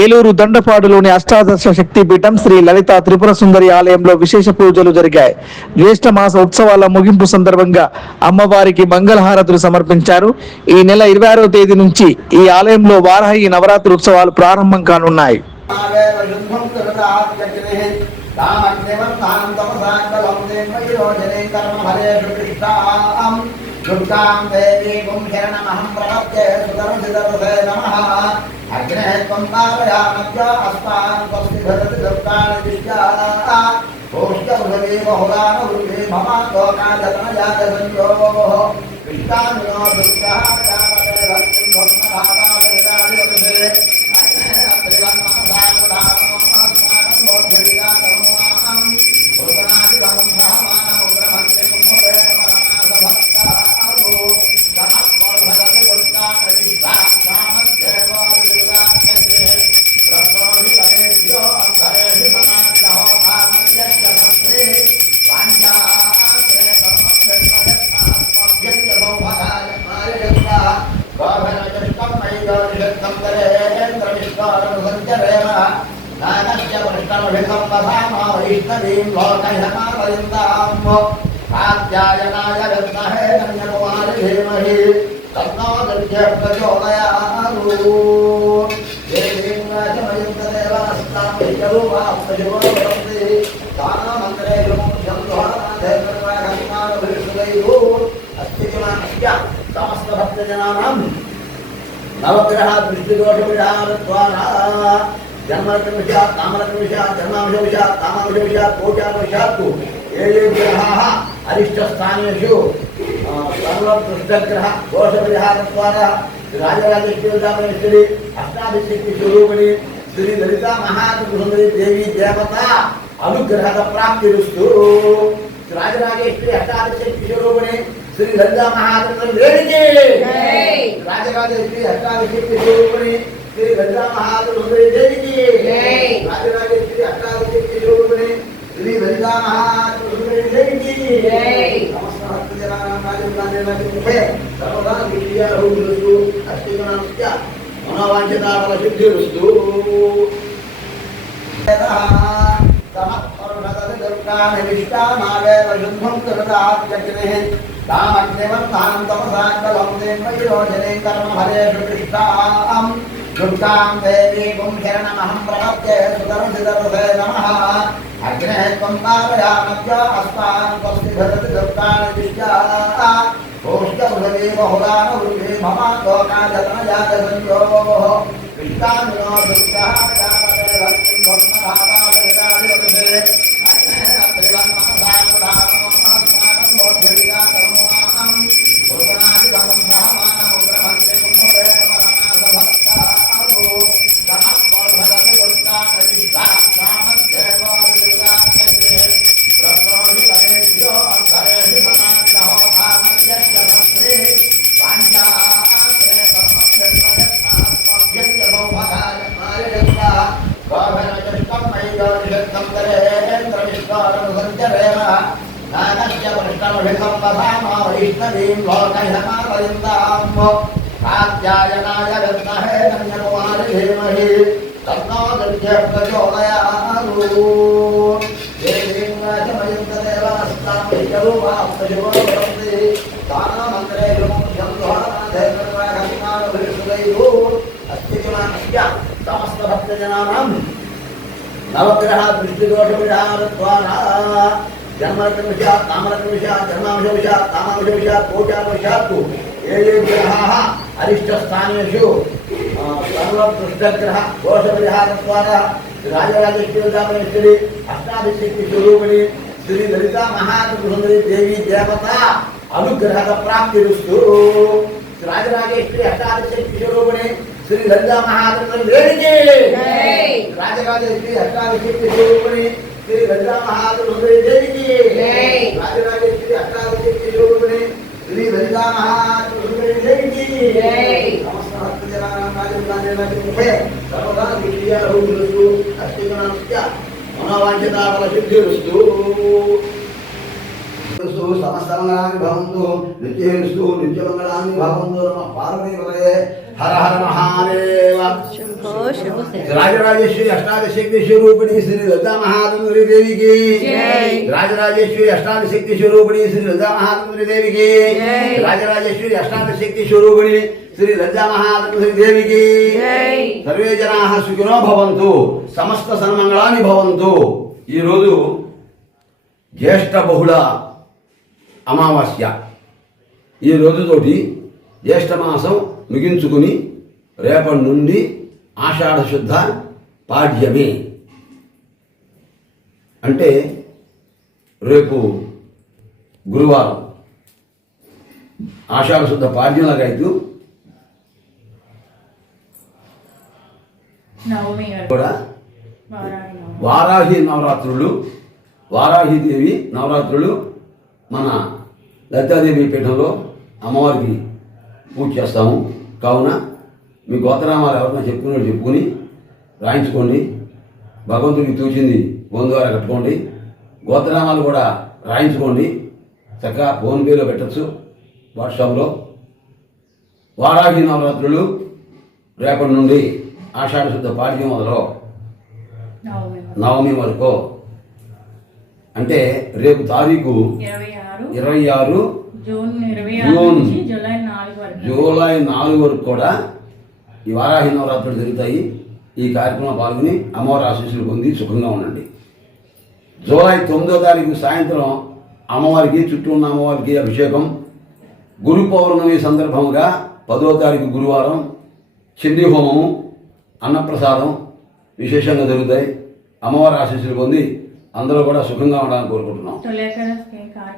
ఏలూరు దండపాడులోని అష్టాదశ శక్తిపీఠం శ్రీ లలిత త్రిపుర సుందరి ఆలయంలో విశేష పూజలు జరిగాయి. జ్యేష్ఠ మాస ఉత్సవాల ముగింపు సందర్భంగా అమ్మవారికి మంగళహారతులు సమర్పించారు. ఈ నెల 26వ తేదీ నుంచి ఈ ఆలయంలో వారాహి నవరాత్రి ఉత్సవాలు ప్రారంభం కానున్నాయి. दुर्गां देवीं शरणमहं प्रपद्ये सुदर्शनसे नमः अग्ने त्वं पावयामद्य अस्मान् स्वस्ति भरति दुर्गाणि विद्याः ओष्ठवृगे बहुलानवृगे मम लोकाजतनजातसंयोः विष्टामिनो दुर्गः जातते भक्तिं भक्तभावादिरादिवसे अग्ने त्रिवन्मनसानुधानो अस्माकं बोध्यविदातमोऽहं पुरुषनादिकं ब्राह्मणमुग्रमन्त्रिं भवेम कात्यायनाय विद्महे कन्याकुमारी धीमहि तन्नो दुर्गे प्रचोदयात् देवीं राजमयन्तदेवनस्तां रूपाप्तजोरवन्ति दानमन्त्रे विमुख्यं द्वाराधैर्यमागन्मानभिषुदैवो अस्ति गुणास्य समस्तभक्तजनानां नवग्रह दृष्टिदोषविधानद्वारा जन्मकर्मशात् कामकर्मशात् जन्मांशवशात् कामांशवशात् कोट्यावशात् ये ग्रहाः अरिष्टस्थानेषु सर्वदुष्टग्रह दोषपरिहारद्वारा राजराजेश्वरी अष्टादशक्तिस्वरूपिणी श्री ललिता महात्रिपुरसुंदरी देवी देवता अनुग्रहद प्राप्तिरस्तु राजराजेश्वरी अष्टादशक्तिस्वरूपिणी श्री ललिता महात्रिपुरसुंदरी देवी राजराजेश्वरी अष्टादशक्तिस्वरूपिणी श्री ललिता महात्रिपुरसुंदरी देवी राजराजेश्वरी अष्टादशक्तिस्वरूपिणी श्री ललिता महात्रिपुरसुंदरी देवी नमस्कार भक्तजनानां राजराजेश्वरी सर्वदा विद्यारूपिणस्तु अष्टगुणांश्च मनोवाञ्छिताफलसिद्धिरस्तु दुर्गां देवीं शरणमहं प्रपद्ये सुदर्शनसे नमः अग्ने त्वं पावयामद्य अस्मान् स्वस्ति भरति दुर्गाणि विद्याः ओष्ठवृगे बहुलानवृगे मम लोकाजतनजातसंयोः विष्टामिनो दुर्गः जातते भक्तिं भक्तभावादिरादिवसे अग्ने त्रिवन्मनसानुधानो अस्माकं बोध्यविदातमोऽहं पुरुषनादिकं ब्राह्मणमुग्रमन्त्रिं भवेम कात्यायनाय विद्महे कन्याकुमारी धीमहि तन्नो दुर्गे प्रचोदयात् देवीं राजमयन्तदेवनस्तां रूपाप्तजोरवन्ति दानमन्त्रे विमुख्यं द्वाराधैर्यमागन्मानभिषुदैवो अस्ति गुणास्य समस्तभक्तजनानां नवग्रह दृष्टिदोषविधानद्वारा जन्मकर्मशात् कामकर्मशात् जन्मांशवशात् कामांशवशात् कोट्यावशात् ये ग्रहाः अरिष्टस्थानेषु सर्वदुष्टग्रह दोषपरिहारद्वारा राजराजेश्वरी अष्टादशक्तिस्वरूपिणी श्री ललिता महात्रिपुरसुंदरी देवी देवता अनुग्रहद प्राप्तिरस्तु राजराजेश्वरी अष्टादशक्तिस्वरूपिणी श्री ललिता महात्रिपुरसुंदरी देवी राजराजेश्वरी अष्टादशक्तिस्वरूपिणी श्री ललिता महात्रिपुरसुंदरी देवी राजराजेश्वरी अष्टादशक्तिस्वरूपिणी श्री ललिता महात्रिपुरसुंदरी देवी नमस्कार भक्तजनानां राजराजेश्वरी सर्वदा विद्यारूपिणस्तु अष्टगुणांश्च मनोवाञ्छिताफलसिद्धिरस्तु समस्तमंगलानि भवन्तु नित्यमंगलानि भवन्तु नमः पार्वतीपतये हर हर महादेव। రాజరాజేశ్వరి అష్టాదశక్తి స్వరూపిణి శ్రీ లలితా మహాసుందరి దేవికి రాజరాజేశ్వరి అష్టాదశక్తి స్వరూపిణి శ్రీ లలితా మహాసుందరి దేవికి రాజరాజేశ్వరి అష్టాదశక్తి స్వరూపిణి శ్రీ లలితా మహాసుందరి దేవికి సర్వే జనాః సుఖినో భవంతు సమస్త సన్మంగళాని భవంతు. ఈరోజు జ్యేష్ఠ బహుళ అమావాస్య. ఈ రోజుతోటి జ్యేష్ఠ మాసం ముగించుకుని రేపటి నుండి ఆషాఢ శుద్ధ పాడ్యమి అంటే రేపు గురువారం ఆషాఢ శుద్ధ పాడ్యంలాగైతూ కూడా వారాహి నవరాత్రులు వారాహిదేవి నవరాత్రులు మన లలితాదేవి పీఠంలో అమ్మవారికి పూజ చేస్తాము. కావున మీ గోత్రనామాలు ఎవరైనా చెప్పుకుని రాయించుకోండి. భగవంతుడికి తోచింది ఫోన్ ద్వారా కట్టుకోండి. గోత్రనామాలు కూడా రాయించుకోండి. చక్కగా ఫోన్పేలో పెట్టచ్చు, వాట్సాప్లో. వారాహి నవరాత్రులు రేపటి నుండి ఆషాఢ శుద్ధ పాడ్యం మొదలు నవమి వరకు అంటే రేపు తారీఖు 26 జూన్ జూలై 4 వరకు కూడా ఈ వారాహి నవరాత్రులు జరుగుతాయి. ఈ కార్యక్రమంలో పాల్గొని అమ్మవారి ఆశీస్సులు పొంది సుఖంగా ఉండండి. జూలై 9వ తారీఖు సాయంత్రం అమ్మవారికి చుట్టూ ఉన్న అమ్మవారికి అభిషేకం. గురు పౌర్ణమి సందర్భంగా 10వ తారీఖు గురువారం చండీ హోమము, అన్నప్రసాదం విశేషంగా జరుగుతాయి. అమ్మవారి ఆశీస్సులు పొంది అందరూ కూడా సుఖంగా ఉండాలని కోరుకుంటున్నాం.